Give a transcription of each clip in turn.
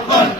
Allahu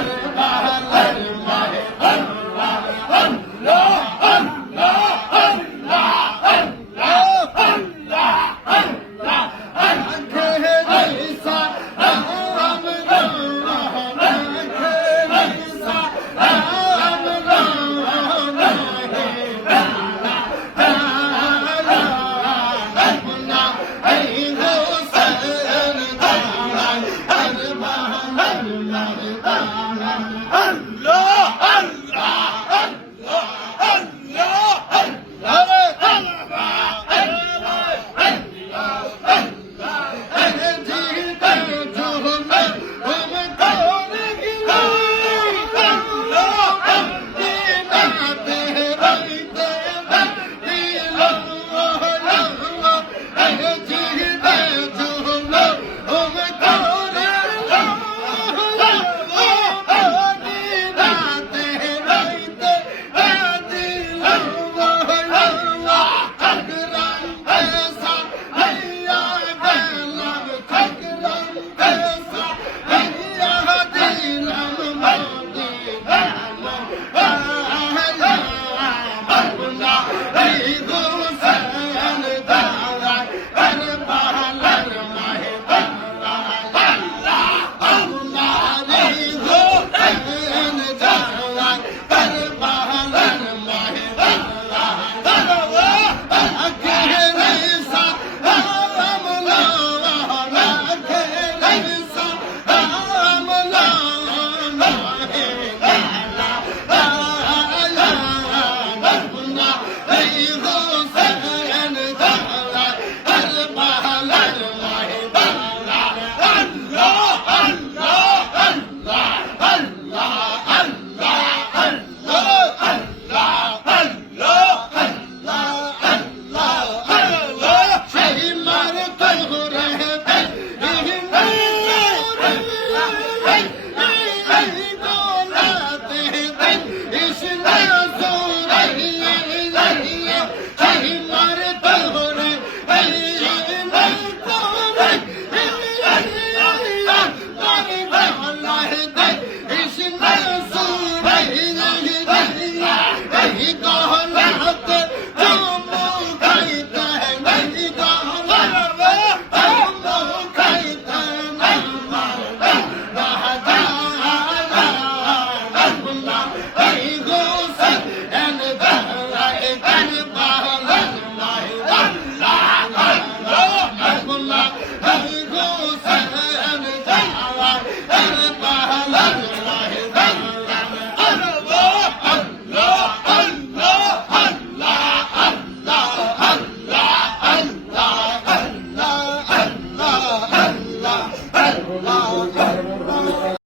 Fields on